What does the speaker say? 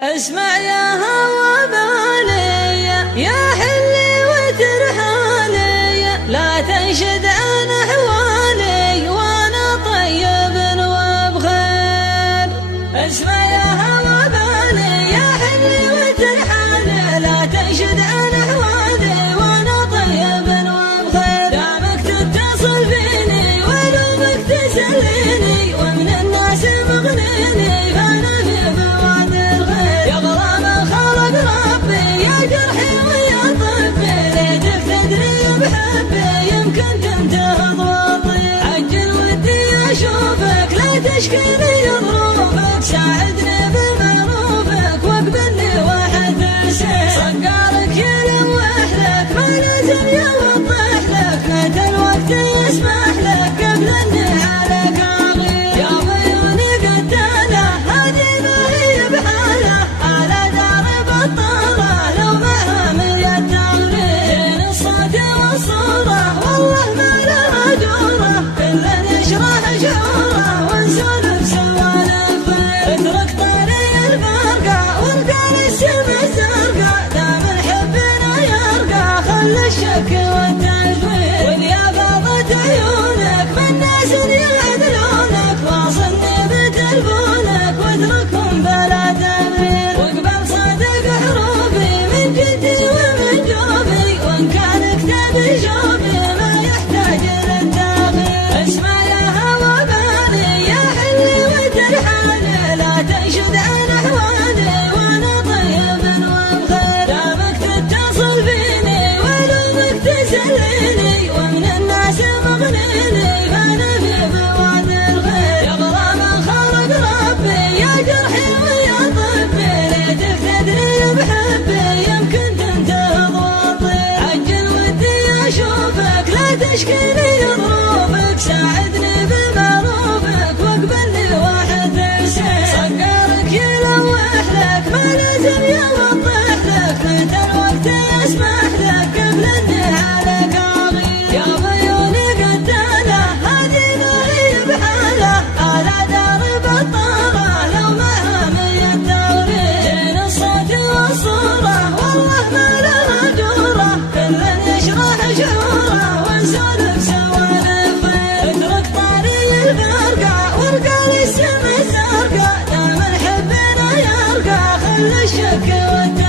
اسمع يا هوى بالي يا حلي وترحالي، لا تنشد عن احوالي وانا طيب وبخير. اسمع يا هوى بالي يا حلي وترحالي، لا تنشد عن احوالي وانا طيب وبخير. دامك تتصل فيني ولومك تسليني، ومن الناس مغنيني فانا في بواد الخير. يا غرام خلق ربي يا جرحي ويا طبي، ليتك تدري بحبي يمكن تنتهض وطير. عجل ودي اشوفك لا تشكيني ظروفك، ساعدني بمعروفك واقبل لي واحد سير. صقارك يلوح لك ما لازم يوضح لك، متى الوقت يسمح لك قبل النهار اغير. يا ضيوني قتاله هذه ما هي بحاله، على دار بطاله لو معها مية تغرير. بين الصوت والصوره والله ما لها دوره، الا نشرح شعوره ونسولف سوالف خير. اترك طريق الفرقه والقى السما الزرقاء، دام حبنا يرقى خلي الشك والتزوير. ويا فاضت عيونك من ناس يعدلونك، واصلني بتلفونك واتركهم بلا تبرير. واقبل صدق حروفي من جدي ومن جوفي، وان كان كتابي شوفي ما يحتاج للتغيير. اسمع يا هوى بالي يا حلي وترحالي، لا تنشد عن احوالي وانا طيب وبخير. دامك تتصل فيني ولومك تسليني، ومن الناس مغنيني فانا في بواد الخير. يا غرام خلق ربي يا جرحي ويا طبي، ليتك تدري بحبي يمكن تنتهض وطير. عجل ودي اشوفك لا تشكيني ظروفك، ساعدني بمعروفك واقبل لي واحد سير. صقارك يلوح لك ما لازم يوضح لك، متى الوقت يسمح لك قبل النهار اغير. يا ضيوني قتاله هذه ما هي بحاله، على دار بطاله لو معها مية تغرير. بين الصوت والصوره والله ما لها دوره، الا نشرح شعوره ونسولف سوالف خير. اترك طريق الفرقه والقى السما الزرقاء، دام حبنا يرقى خلي الشك والتزوير.